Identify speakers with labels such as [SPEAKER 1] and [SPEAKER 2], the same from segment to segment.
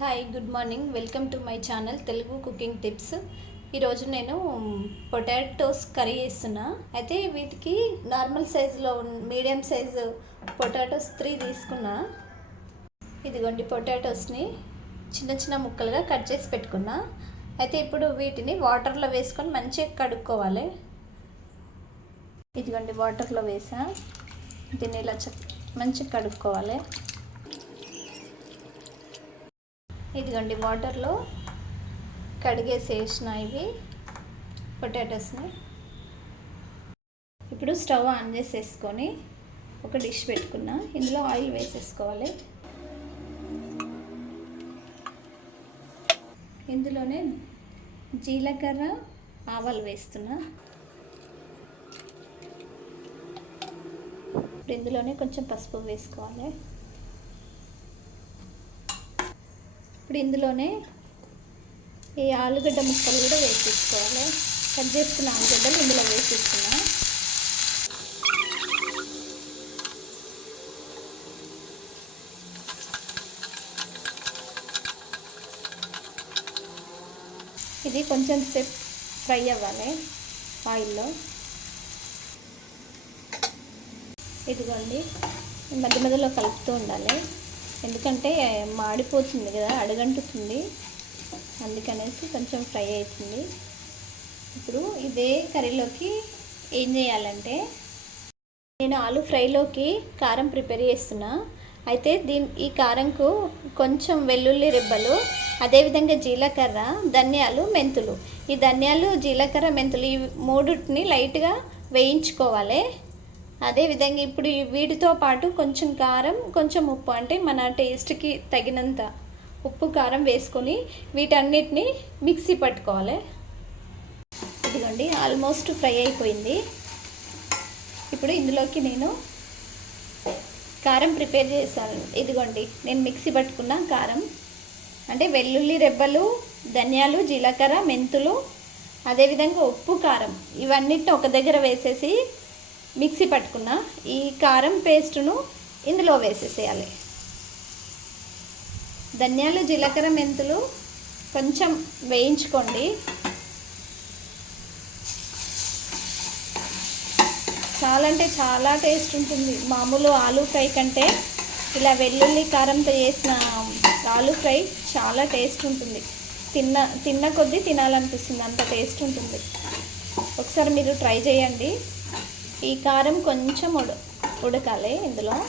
[SPEAKER 1] Hi good morning welcome to my channel Telugu cooking tips ఈరోజు నేను potatoes curry చేస్తున్నా. అయితే వీటికి నార్మల్ సైజులో మీడియం సైజు పొటాటోస్ త్రీ తీసుకున్నా. ఇదిగోండి పొటాటోస్ని చిన్న చిన్న ముక్కలుగా కట్ చేసి పెట్టుకున్నా. అయితే ఇప్పుడు వీటిని వాటర్లో వేసుకొని మంచిగా కడుక్కోవాలి. ఇదిగోండి వాటర్లో వేసా. దీన్ని ఇలా చ మంచిగా కడుక్కోవాలి. ఇదిగోండి వాటర్లో కడిగేసేసిన ఇవి పొటాటోస్ని. ఇప్పుడు స్టవ్ ఆన్ చేసేసుకొని ఒక డిష్ పెట్టుకున్నా. ఇందులో ఆయిల్ వేసేసుకోవాలి. ఇందులోనే జీలకర్ర ఆవాలు వేస్తున్నా. ఇప్పుడు ఇందులోనే కొంచెం పసుపు వేసుకోవాలి. ఇప్పుడు ఇందులోనే ఈ ఆలుగడ్డ ముక్కలు కూడా వేసేసుకోవాలి. కట్ చేసుకున్న ఆలుగడ్డలు ఇందులో వేసేసుకున్నా. ఇది కొంచెం సేపు ఫ్రై అవ్వాలి ఆయిల్లో. ఇదిగోండి మధ్య మధ్యలో కలుపుతూ ఉండాలి. ఎందుకంటే మాడిపోతుంది కదా అడగంటుతుంది. అందుకనేసి కొంచెం ఫ్రై అవుతుంది. ఇప్పుడు ఇదే కర్రీలోకి ఏం చేయాలంటే నేను ఆలు ఫ్రైలోకి కారం ప్రిపేర్ చేస్తున్నా. అయితే దీని ఈ కారంకు కొంచెం వెల్లుల్లి రెబ్బలు అదేవిధంగా జీలకర్ర ధనియాలు మెంతులు. ఈ ధనియాలు జీలకర్ర మెంతులు ఈ మూడుని లైట్గా వేయించుకోవాలి. అదేవిధంగా ఇప్పుడు వీటితో పాటు కొంచెం కారం కొంచెం ఉప్పు అంటే మన టేస్ట్కి తగినంత ఉప్పు కారం వేసుకొని వీటన్నిటిని మిక్సీ పట్టుకోవాలి. ఇదిగోండి ఆల్మోస్ట్ ఫ్రై అయిపోయింది. ఇప్పుడు ఇందులోకి నేను కారం ప్రిపేర్ చేశాను. ఇదిగోండి నేను మిక్సీ పట్టుకున్న కారం. అంటే వెల్లుల్లి రెబ్బలు ధనియాలు జీలకర్ర మెంతులు అదేవిధంగా ఉప్పు కారం ఇవన్నిటిని ఒక దగ్గర వేసేసి మిక్సీ పట్టుకున్న ఈ కారం పేస్టును ఇందులో వేసేసేయాలి. ధనియాలు జీలకర్ర మెంతులు కొంచెం వేయించుకోండి. చాలా అంటే చాలా టేస్ట్ ఉంటుంది. మామూలు ఆలూ ఫ్రై కంటే ఇలా వెల్లుల్లి కారంతో చేసిన ఆలూ ఫ్రై చాలా టేస్ట్ ఉంటుంది. తిన్న తిన్న కొద్దీ తినాలనిపిస్తుంది. అంత టేస్ట్ ఉంటుంది. ఒకసారి మీరు ట్రై చేయండి. ఈ కారం కొంచెం ఉడ ఉడకాలి ఇందులో.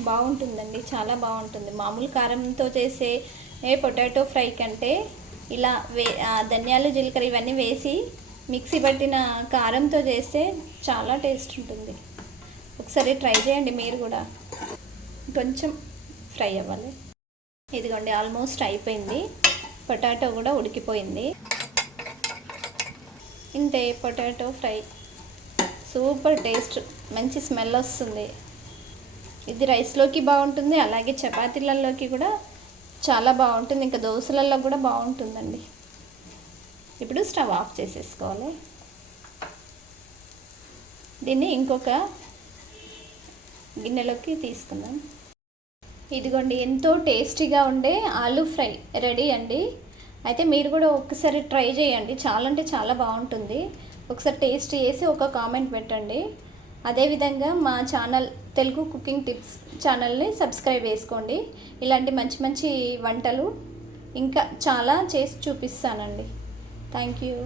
[SPEAKER 1] బాగుంటుందండి చాలా బాగుంటుంది. మామూలు కారంతో చేసే ఏ పొటాటో ఫ్రై కంటే ఇలా వే ధనియాలు జీలకర్ర ఇవన్నీ వేసి మిక్సీ పట్టిన కారంతో చేస్తే చాలా టేస్ట్ ఉంటుంది. ఒకసారి ట్రై చేయండి మీరు కూడా. కొంచెం ఫ్రై అవ్వాలి. ఇదిగోండి ఆల్మోస్ట్ అయిపోయింది. పొటాటో కూడా ఉడికిపోయింది. ఇంతే పొటాటో ఫ్రై. Super taste. మంచి స్మెల్ వస్తుంది. ఇది రైస్లోకి బాగుంటుంది అలాగే చపాతీలలోకి కూడా చాలా బాగుంటుంది. ఇంకా దోశలలో కూడా బాగుంటుందండి. ఇప్పుడు స్టవ్ ఆఫ్ చేసేసుకోవాలి. దీన్ని ఇంకొక గిన్నెలోకి తీసుకుందాం. ఇదిగోండి ఎంతో టేస్టీగా ఉండే ఆలూ ఫ్రై రెడీ అండి. అయితే మీరు కూడా ఒకసారి ట్రై చేయండి. చాలా అంటే చాలా బాగుంటుంది. ఒకసారి టేస్ట్ చేసి ఒక కామెంట్ పెట్టండి. అదేవిధంగా మా ఛానల్ తెలుగు కుకింగ్ టిప్స్ ఛానల్ని సబ్స్క్రైబ్ చేసుకోండి. ఇలాంటి మంచి మంచి వంటలు ఇంకా చాలా చేసి చూపిస్తానండి. Thank you.